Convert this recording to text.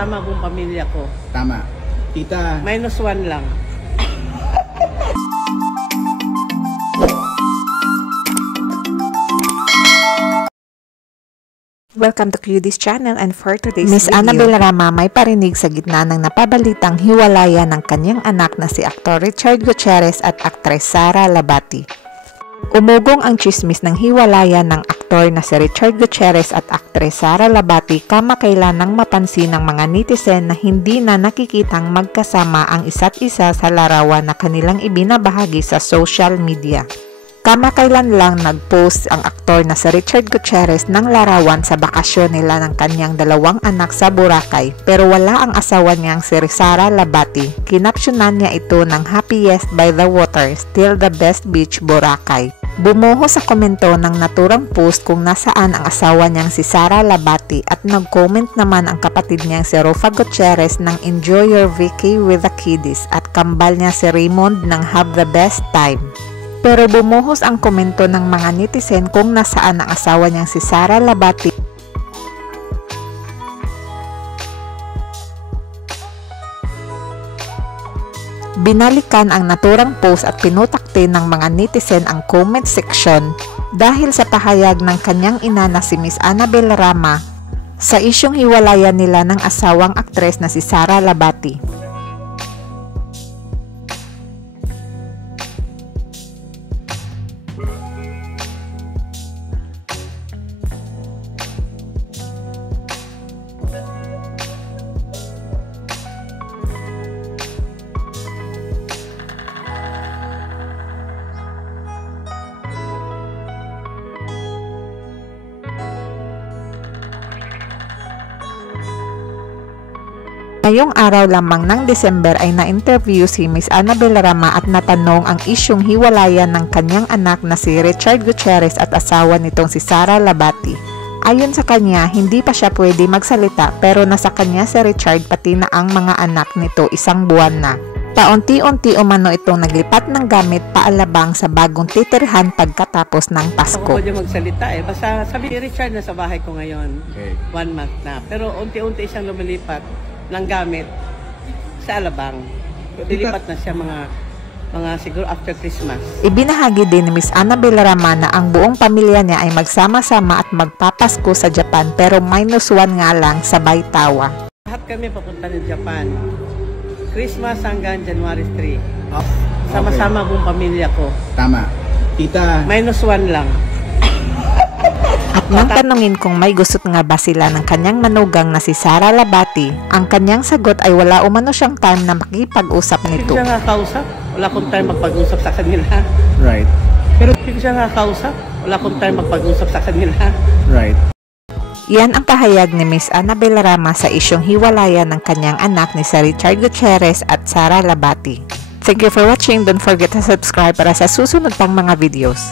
Sama-sama buong pamilya ko. Tama. Tita. -1 lang. Welcome to Cuties channel, and for today's Miss Annabel Rama may parinig sa gitna ng napabalitang hiwalayan ng kanyang anak na si aktor Richard Gutierrez at aktres Sara Labati. Umugong ang chismis ng hiwalayan ng aktor na si Richard Gutierrez at aktres Sara Labati kamakailan nang mapansin ng mga netizen na hindi na nakikitang magkasama ang isa't isa sa larawan na kanilang ibinabahagi sa social media. Kamakailan lang nag-post ang aktor na si Richard Gutierrez ng larawan sa bakasyon nila ng kanyang 2 anak sa Boracay, pero wala ang asawa niyang si Sara Labati. Kinapsyonan niya ito ng happiest by the water, still the best beach, Boracay. Bumuho sa komento ng naturang post kung nasaan ang asawa niyang si Sara Labati at nag-comment naman ang kapatid niyang si Rufa Gutierrez ng enjoy your Vicky with the kiddies at kambal niya si Raymond ng have the best time. Pero bumuhos ang komento ng mga netizen kung nasaan ang asawa niyang si Sara Labati. Binalikan ang naturang post at pinutakte ng mga netizen ang comment section dahil sa pahayag ng kanyang ina na si Miss Annabel Rama sa isyong hiwalayan nila ng asawang aktres na si Sara Labati. Ngayong araw lamang ng December ay na-interview si Miss Annabel Rama at natanong ang isyong hiwalayan ng kanyang anak na si Richard Gutierrez at asawa nitong si Sara Labati. Ayon sa kanya, hindi pa siya pwede magsalita pero nasa kanya si Richard pati na ang mga anak nito 1 buwan na. Paunti-unti umano itong naglipat ng gamit paalabang sa bagong titirhan pagkatapos ng Pasko. Ako pwede magsalita basta sabi ni Richard na sa bahay ko ngayon, 1 month na. Pero unti-unti siyang lumilipat ng gamit sa Alabang. Dilipat na siya mga siguro after Christmas. Ibinahagi din ni Miss Annabel Rama na ang buong pamilya niya ay magsama-sama at magpapasko sa Japan pero -1 nga lang sabay tawa. Lahat kami papunta ng Japan. Christmas hanggang January 3. Sama-sama buong pamilya ko. Tama. Tita. -1 lang. At nang tanungin kung may gusot nga ba sila ng kanyang manugang na si Sara Labati, ang kanyang sagot ay wala umano siyang time na makipag-usap nito. Hindi ko siya nakakausap. Wala akong time magpag-usap sa kanila. Right. Pero hindi ko siya nakakausap. Wala akong time magpag-usap sa kanila. Right. Iyan ang pahayag ni Miss Annabel Rama sa isyong hiwalayan ng kanyang anak ni si Richard Gutierrez at Sara Labati. Thank you for watching. Don't forget to subscribe para sa susunod pang mga videos.